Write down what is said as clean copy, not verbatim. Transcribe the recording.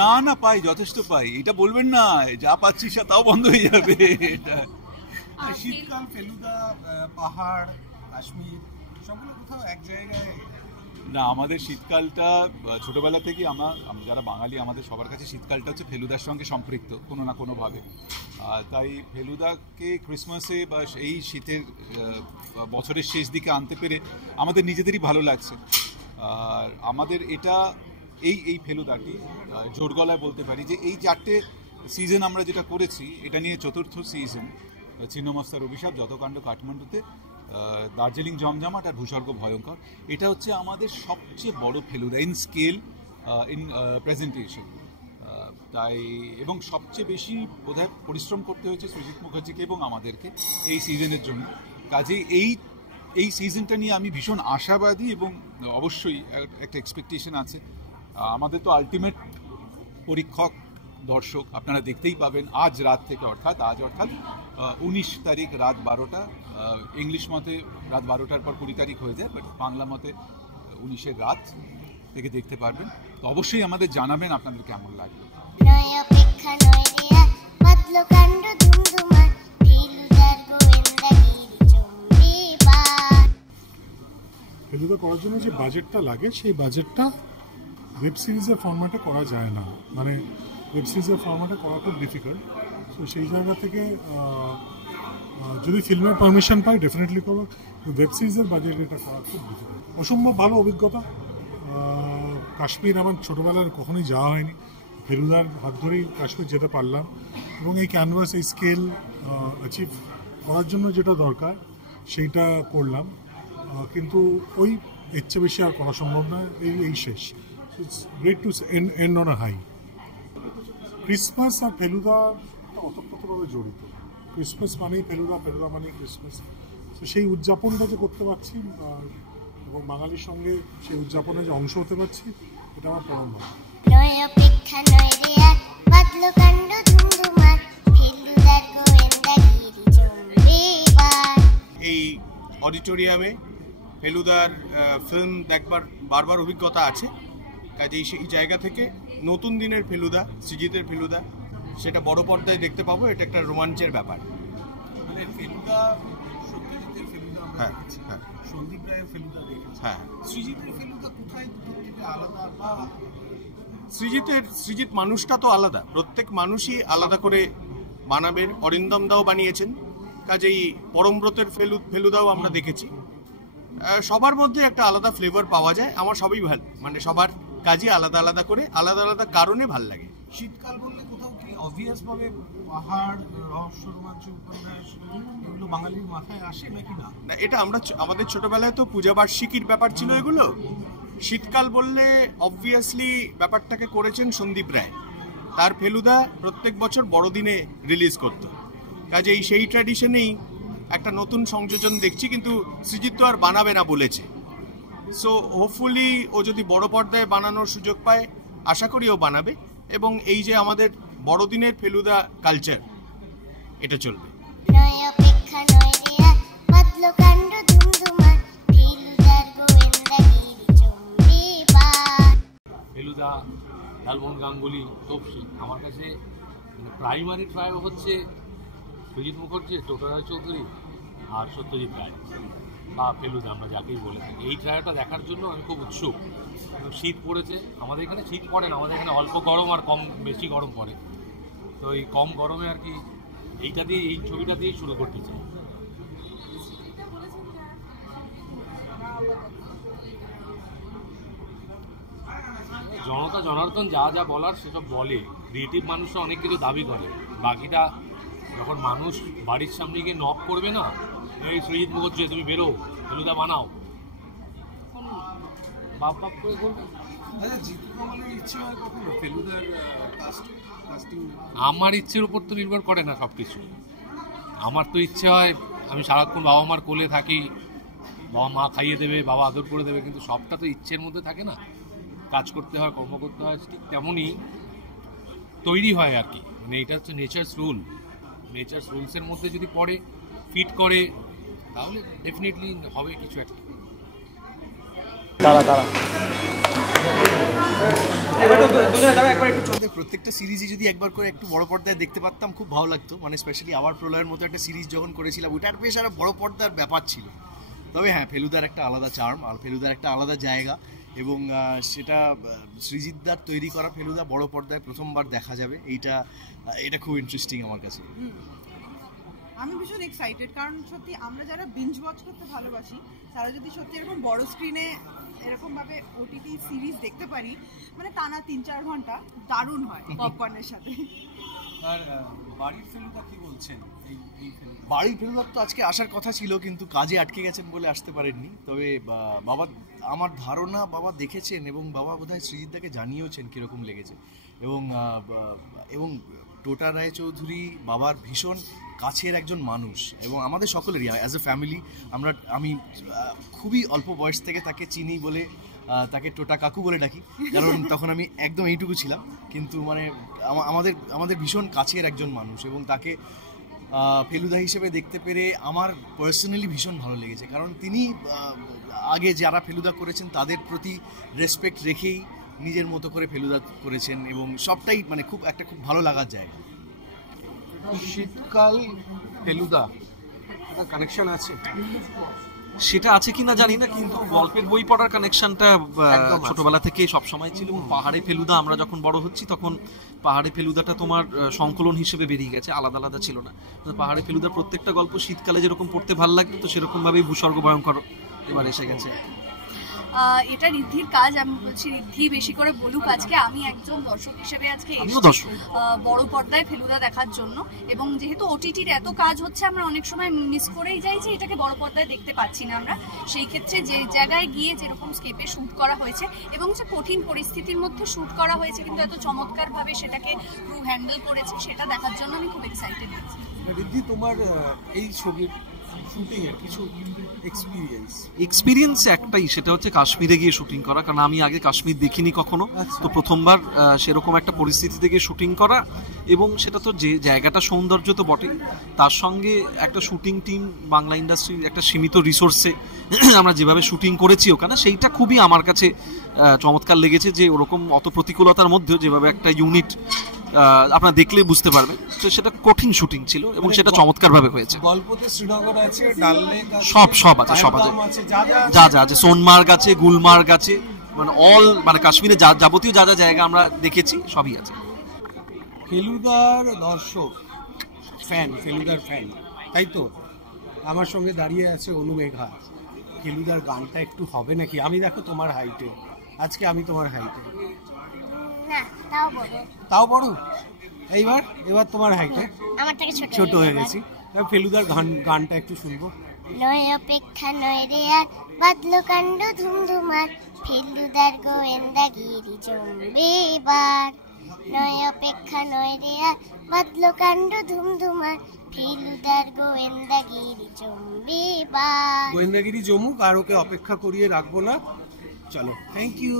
না না পাই, যথেষ্ট পাই, এটা বলবেন না যা পাচ্ছি তাও বন্ধ হয়ে যাবে। এটা শীতকাল, ফেলুদা, পাহাড়, কাশ্মীর সবগুলো কোথাও এক জায়গায় না। আমাদের শীতকালটা ছোটবেলা থেকে আমরা যারা বাঙালি আমাদের সবার কাছে শীতকালটা হচ্ছে ফেলুদার সঙ্গে সম্পৃক্ত কোনো না কোনোভাবে। তাই ফেলুদাকে ক্রিসমাসে বা এই শীতের বছরের শেষ দিকে আনতে পেরে আমাদের নিজেদেরই ভালো লাগছে। আর আমাদের এটা এই ফেলুদাটি জোর গলায় বলতে পারি যে এই 4টে সিজন আমরা যেটা করেছি এটা নিয়ে 4র্থ সিজন ছিন্নমস্তার অভিশাপ, যতকাণ্ড কাঠমান্ডুতে, দার্জিলিং জমজমাট আর ভূস্বর্গ ভয়ঙ্কর, এটা হচ্ছে আমাদের সবচেয়ে বড় Feluda in scale, in presentation. তাই এবং সবচেয়ে বেশি বোধহয় পরিশ্রম করতে হয়েছে সৃজিত মুখার্জিকে এবং আমাদেরকে এই সিজনের জন্য। কাজেই এই সিজনটা নিয়ে আমি ভীষণ আশাবাদী এবং অবশ্যই একটা এক্সপেকটেশন আছে। আমাদের তো আলটিমেট পরীক্ষক দর্শক আপনারা দেখতেই পাবেন আজ রাত থেকে, অর্থাৎ 19 তারিখ রাত 12টা, ইংলিশ মতে রাত 12টার পর 20 তারিখ হয়ে যায়, বাট বাংলা মতে 19-এর রাত থেকে দেখতে পারবেন। তো অবশ্যই আমাদের জানাবেন আপনাদের কেমন লাগবে। ফেলুদা করার জন্য যে বাজেটটা লাগে সেই বাজেটটা ওয়েব সিরিজের ফরম্যাটে করা যায় না, মানে ওয়েব সিরিজের ফরম্যাটে করা খুব ডিফিকাল্ট। সো সেই জায়গা থেকে যদি ফিল্মের পারমিশন পাই ডেফিনেটলি করবো, ওয়েব সিরিজের বাজেট এটা করা খুব ডিফিকাল্ট। অসম্ভব ভালো অভিজ্ঞতা। কাশ্মীর আমার ছোটোবেলার কখনোই যাওয়া হয়নি, ফেলুদার হাত ধরেই কাশ্মীর যেতে পারলাম এবং এই ক্যানভাস, এই স্কেল অ্যাচিভ করার জন্য যেটা দরকার সেইটা করলাম, কিন্তু ওই এর চেয়ে বেশি আর করা সম্ভব নয়। এই শেষ। It's great to end on a high. Christmas আর ফেলুদা ওতপ্রোতভাবে জড়িত। ক্রিসমাস মানেই ফেলুদা, ফেলুদা মানেই ক্রিসমাস। তো সেই উদযাপনটা যে করতে পারছি এবং বাঙালির সঙ্গে সেই উদযাপনে যে অংশ হতে পারছি, এটা আমার পরম ভালো। এই অডিটোরিয়ামে ফেলুদার ফিল্ম দেখবার বারবার অভিজ্ঞতা আছে। কাজেই সেই জায়গা থেকে নতুন দিনের ফেলুদা, সৃজিতের ফেলুদা, সেটা বড় পর্দায় দেখতে পাবো। এটা একটা রোমাঞ্চের ব্যাপার। মানে ফেলুদা, সত্যজিতের ফেলুদা আমরা দেখেছি, সন্দীপ রায়ের ফেলুদা দেখেছি, সৃজিতের ফেলুদা কোথায় থেকে আলাদা? বা সৃজিত মানুষটা তো আলাদা, প্রত্যেক মানুষই আলাদা করে বানাবেন। অরিন্দম দাও বানিয়েছেন, কাজেই পরমব্রতের ফেলুদাও আমরা দেখেছি। সবার মধ্যে একটা আলাদা ফ্লেভার পাওয়া যায়। আমার সবই ভালো, মানে সবার কাজই আলাদা আলাদা করে, আলাদা আলাদা কারণে ভাল লাগে। শীতকাল বললে কোথাও কি অবভিয়াস ভাবে পাহাড়, রহস্য, রোমাঞ্চ, উপন্যাস এগুলো বাঙালির মাথায় আসে নাকি না? না, এটা আমাদের ছোটবেলায় তো পূজা বার্ষিকীর ব্যাপার ছিল এগুলো। শীতকাল বললে অবভিয়াসলি ব্যাপারটাকে করেছেন সন্দীপ রায়। তার ফেলুদা প্রত্যেক বছর বড়দিনে রিলিজ করত, কাজেই সেই ট্র্যাডিশনেই একটা নতুন সংযোজন দেখছি। কিন্তু সৃজিত তো আর বানাবে না বলেছে। সো হোপফুলি ও যদি বড় পর্দায় বানানোর সুযোগ পায়, আশা করি ও বানাবে। এবং এই যে আমাদের বড়দিনের ফেলুদা কালচার, এটা চলবে। ফেলুদা, লালমোহন গাঙ্গুলি, তপসি, আমার কাছে প্রাইমারি ট্রায়াল হচ্ছে সৃজিত মুখার্জি, টোটো রায়চৌধুরী আর সত্যজিৎ রায় বা ফেলুদা, আমরা যাকেই বলে থাকি। এই ট্রায়ালটা দেখার জন্য আমি খুব উৎসুক। শীত পড়েছে, আমাদের এখানে শীত পড়ে না, আমাদের এখানে অল্প গরম আর বেশি গরম পড়ে। তো এই কম গরমে আর কি এই ছবিটা দিয়েই শুরু করতে চাই। জনতা জনার্দন যা যা বলার সেসব বলে। ক্রিয়েটিভ মানুষরা অনেক কিছু দাবি করে, বাকিটা যখন মানুষ বাড়ির সামনে গিয়ে নক করবে না, এই সৃজিত মুখার্জি তুমি বেরো, ফেলুদা বানাও, বাপ বাপ করে বলবে। আমার ইচ্ছের উপর তো নির্ভর করে না সব কিছু। আমার তো ইচ্ছে হয় আমি সারাক্ষণ বাবা মার কোলে থাকি, বাবা মা খাইয়ে দেবে, বাবা আদর করে দেবে, কিন্তু সবটা তো ইচ্ছের মধ্যে থাকে না। কাজ করতে হয়, কর্ম করতে হয়, ঠিক তেমনই তৈরি হয় আর কি। মানে এটা হচ্ছে নেচারস রুল। নেচার রুলসের মধ্যে যদি পড়ে, ফিট করে, তাহলে ডেফিনেটলি হবে কিছু একটা। প্রত্যেকটা সিরিজই যদি একবার করে একটু বড় পর্দায় দেখতে পারতাম খুব ভালো লাগতো, মানে স্পেশালি আবার প্রলয়ের মতো একটা সিরিজ যখন করেছিলাম ওটার বেশ একটা বড় পর্দার ব্যাপার ছিল। তবে হ্যাঁ, ফেলুদার একটা আলাদা চার্ম আর ফেলুদার একটা আলাদা জায়গা, এবং সেটা সৃজিতদার তৈরি করা ফেলুদা বড় পর্দায় প্রথমবার দেখা যাবে, এটা খুব ইন্টারেস্টিং আমার কাছে। আমি ভীষণ এক্সাইটেড, কারণ সত্যি আমরা যারা বিঞ্জ ওয়াচ করতে ভালোবাসি তারা যদি সত্যি এরকম বড় স্ক্রিনে এরকমভাবে ওটিটি সিরিজ দেখতে পারি, মানে টানা 3-4 ঘন্টা দারুণ হয় পপকর্নের সাথে। আর বাড়ির ফেলুদা কি বলছেন? এই ফেলুদা, বাড়ির ফেলুদা তো আজকে আসার কথা ছিল কিন্তু কাজে আটকে গেছেন বলে আসতে পারেননি। তবে বাবা, আমার ধারণা বাবা দেখেছেন এবং বাবা বোধহয় সৃজিতদাকে জানিয়েওছেন কীরকম লেগেছে, এবং টোটা রায়চৌধুরী বাবার ভীষণ কাছের একজন মানুষ, এবং আমাদের সকলেরই অ্যাজ এ ফ্যামিলি। আমি খুবই অল্প বয়স থেকে তাকে চিনি বলে তাকে টোটা কাকু বলে ডাকি, কারণ তখন আমি একদম এইটুকু ছিলাম, কিন্তু মানে আমাদের ভীষণ কাছের একজন মানুষ, এবং তাকে ফেলুদা হিসেবে দেখতে পেরে আমার পার্সোনালি ভীষণ ভালো লেগেছে। কারণ তিনি আগে যারা ফেলুদা করেছেন তাদের প্রতি রেসপেক্ট রেখেই নিজের মতো করে ফেলুদা করেছেন, এবং সবটাই মানে খুব ভালো লাগার জায়গা। শীতকাল ফেলুদা একটা কানেকশন আছে, সেটা আছে কিনা জানি না, কিন্তু গল্পের বই পড়ার কানেকশনটা ছোটবেলা থেকেই সবসময় ছিল। পাহাড়ে ফেলুদা আমরা যখন বড় হচ্ছি তখন পাহাড়ে ফেলুদাটা তোমার সংকলন হিসেবে বেরিয়ে গেছে, আলাদা আলাদা ছিল না। পাহাড়ে ফেলুদার প্রত্যেকটা গল্প শীতকালে যেরকম পড়তে ভালো লাগে, তো সেরকম ভাবেই ভূস্বর্গ ভয়ঙ্কর এবার এসে গেছে। এটা ঋদ্ধির কাজ, আমি বলছি ঋদ্ধি বেশি করে বলুক আজকে। আমি একজন দর্শক হিসেবে আজকে বড় পর্দায় ফেলুদা দেখার জন্য, এবং যেহেতু ওটিটির এত কাজ হচ্ছে আমরা অনেক সময় মিস করেই যাই যে এটাকে বড় পর্দায় দেখতে পাচ্ছি না আমরা। সেই ক্ষেত্রে যে জায়গায় গিয়ে যেরকম স্কেপে শ্যুট করা হয়েছে এবং যে কঠিন পরিস্থিতির মধ্যে শ্যুট করা হয়েছে, কিন্তু এত চমৎকারভাবে সেটাকে ক্রু হ্যান্ডেল করেছে, সেটা দেখার জন্য আমি খুব এক্সাইটেড আছি। ঋদ্ধি, তোমার এই ছবির শুটিং এর কিছু এক্সপিরিয়েন্স একটাই, সেটা হচ্ছে কাশ্মীরে গিয়ে শুটিং করা, কারণ আমি আগে কাশ্মীর দেখিনি কখনো। তো প্রথমবার সেরকম একটা পরিস্থিতিতে গিয়ে শুটিং করা, এবং সেটা তো যে জায়গাটা সৌন্দর্য তো বটেই, তার সঙ্গে একটা শুটিং টিম, বাংলা ইন্ডাস্ট্রির একটা সীমিত রিসোর্সে আমরা যেভাবে শুটিং করেছি ওখানে, সেইটা খুবই আমার কাছে চমৎকার লেগেছে। যে ওরকম অত প্রতিকূলতার মধ্যেও যেভাবে একটা ইউনিট আপনারা দেখলে বুঝতে পারবেন, তো সেটা কঠিন শুটিং ছিল এবং সেটা চমৎকারভাবে হয়েছে। গল্পতে শ্রীনগর আছে, ডাল লেক আছে, সব আছে, যা আছে, সোনমার্গ আছে, গুলমার্গ আছে, মানে কাশ্মীরে যাবতীয় যা জায়গা আমরা দেখেছি সবই আছে। ফেলুদার দর্শক, ফেলুদার ফ্যান, তাই তো? আমার সঙ্গে দাঁড়িয়ে আছে অনুমেঘা। ফেলুদার গানটা একটু হবে নাকি? আমি দেখো তোমার হাইটে, আজকে আমি তোমার হাইটে, তাও বড়। এবার তোমার হাইটে ছোট হয়ে গেছি। ফেলুদার গানটা একটু শুনবো। নয় অপেক্ষা নয় রে আর, বাদলো কাণ্ড ধুমধুমার, ফেলুদার গোয়েন্দাগিরি জমবে এবার। নয় অপেক্ষা নয় রে আর, বাদলো কাণ্ড ধুমধুমার, ফেলুদার গোয়েন্দাগিরি জমবে এবার। গোয়েন্দাগিরি জমুক, আর ওকে অপেক্ষা করিয়ে রাখবো না। চলো, থ্যাংক ইউ।